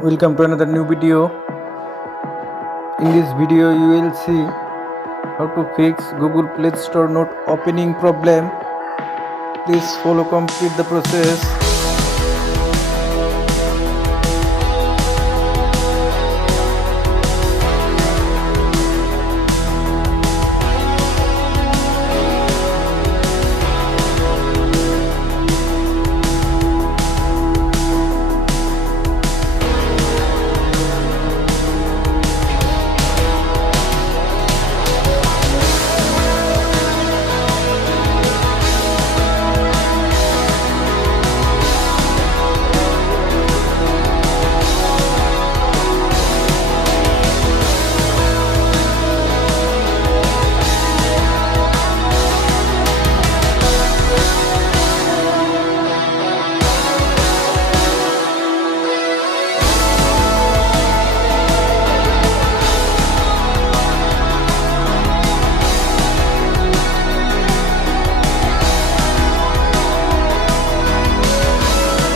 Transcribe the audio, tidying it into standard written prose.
Welcome to another new video. In this video you will see how to fix Google Play Store not opening problem. Please follow complete the process.